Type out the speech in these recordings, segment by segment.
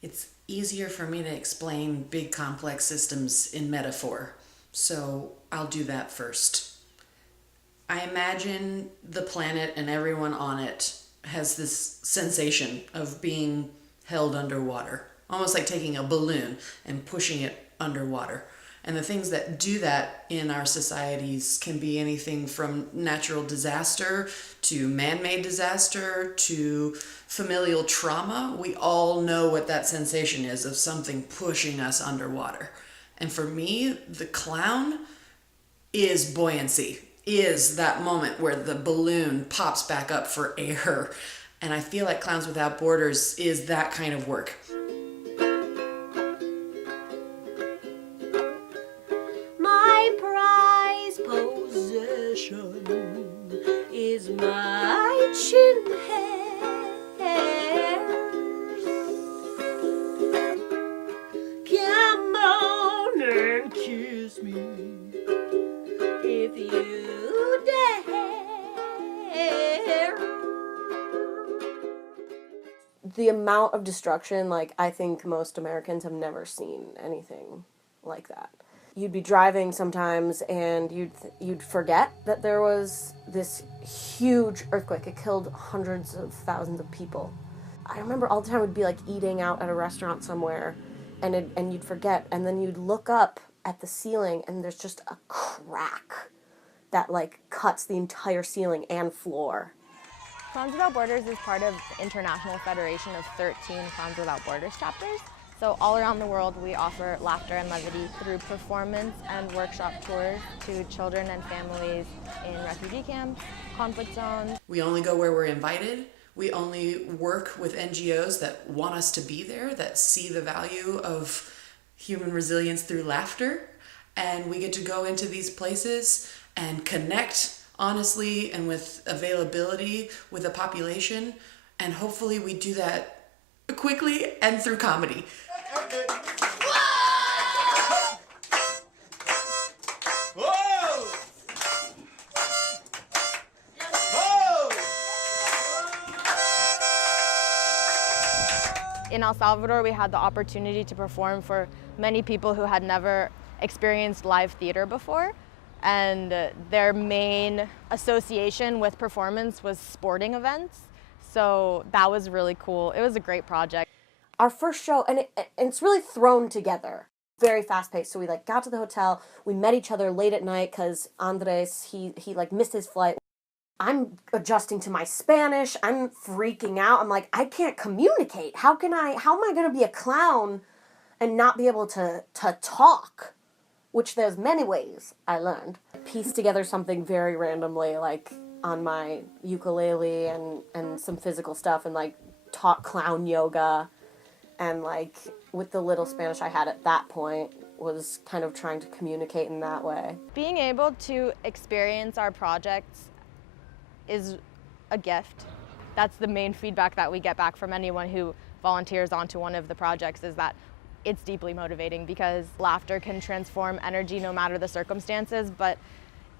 It's easier for me to explain big complex systems in metaphor, so I'll do that first. I imagine the planet and everyone on it has this sensation of being held underwater, almost like taking a balloon and pushing it underwater. And the things that do that in our societies can be anything from natural disaster to man made disaster to familial trauma. We all know what that sensation is of something pushing us underwater. And for me, the clown is buoyancy, is that moment where the balloon pops back up for air. And I feel like Clowns Without Borders is that kind of work. My prized possession is my chin hair. Come on and kiss me if you dare. The amount of destruction, like, I think most Americans have never seen anything like that. You'd be driving sometimes and you'd forget that there was this huge earthquake. It killed hundreds of thousands of people. I remember all the time we'd be like eating out at a restaurant somewhere and you'd forget, and then you'd look up at the ceiling and there's just a crack that like cuts the entire ceiling and floor. Clowns Without Borders is part of the International Federation of 13 Clowns Without Borders chapters. So all around the world we offer laughter and levity through performance and workshop tours to children and families in refugee camps, conflict zones. We only go where we're invited. We only work with NGOs that want us to be there, that see the value of human resilience through laughter. And we get to go into these places and connect honestly and with availability with the population. And hopefully we do that quickly and through comedy. In El Salvador, we had the opportunity to perform for many people who had never experienced live theater before. And their main association with performance was sporting events. So that was really cool. It was a great project. Our first show, and it's really thrown together, very fast paced. So we like got to the hotel, we met each other late at night because Andres, he like missed his flight. I'm adjusting to my Spanish. I'm freaking out. I'm like, I can't communicate. How am I going to be a clown and not be able to talk? Which there's many ways I learned. Pieced together something very randomly, like on my ukulele and some physical stuff, and like taught clown yoga, and like with the little Spanish I had at that point was kind of trying to communicate in that way. Being able to experience our projects is a gift. That's the main feedback that we get back from anyone who volunteers onto one of the projects, is that it's deeply motivating because laughter can transform energy no matter the circumstances, but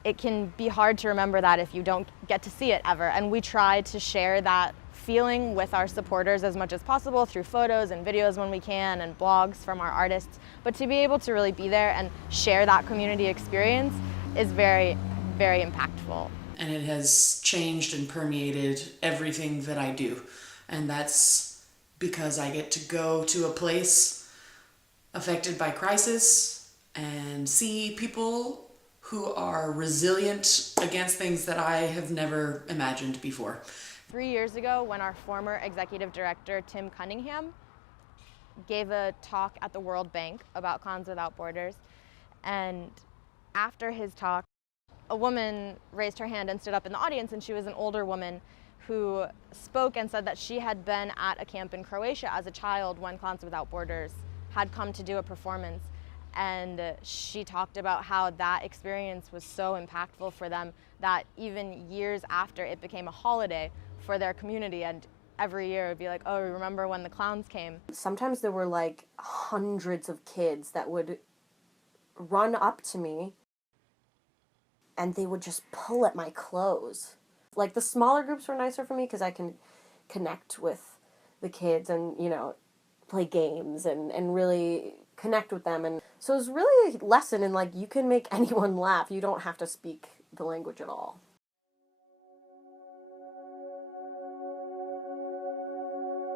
it can be hard to remember that if you don't get to see it ever. And we try to share that feeling with our supporters as much as possible through photos and videos when we can, and blogs from our artists. But to be able to really be there and share that community experience is very, very impactful. And it has changed and permeated everything that I do. And that's because I get to go to a place affected by crisis and see people who are resilient against things that I have never imagined before. 3 years ago, when our former executive director, Tim Cunningham, gave a talk at the World Bank about Clowns Without Borders, and after his talk, a woman raised her hand and stood up in the audience, and she was an older woman who spoke and said that she had been at a camp in Croatia as a child when Clowns Without Borders had come to do a performance. And she talked about how that experience was so impactful for them that even years after, it became a holiday for their community. And every year it would be like, oh, remember when the clowns came? Sometimes there were like hundreds of kids that would run up to me and they would just pull at my clothes. Like, the smaller groups were nicer for me because I can connect with the kids and, you know, play games and really connect with them. And so it's really a lesson in like, you can make anyone laugh. You don't have to speak the language at all.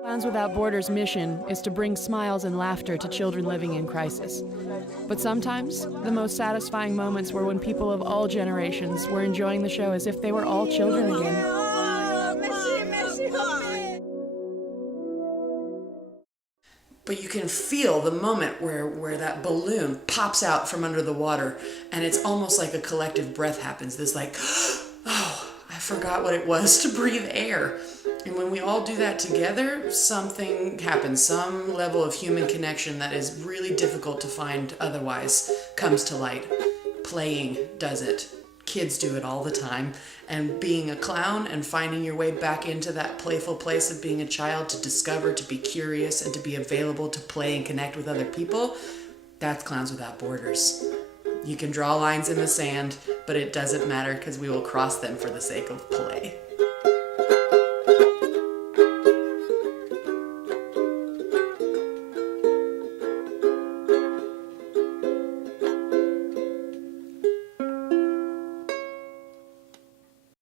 Clowns Without Borders' mission is to bring smiles and laughter to children living in crisis. But sometimes, the most satisfying moments were when people of all generations were enjoying the show as if they were all children again. But you can feel the moment where that balloon pops out from under the water, and it's almost like a collective breath happens. This like, oh, I forgot what it was to breathe air. And when we all do that together, something happens. Some level of human connection that is really difficult to find otherwise comes to light. Playing does it. Kids do it all the time. And being a clown and finding your way back into that playful place of being a child, to discover, to be curious, and to be available to play and connect with other people, that's Clowns Without Borders. You can draw lines in the sand, but it doesn't matter because we will cross them for the sake of play.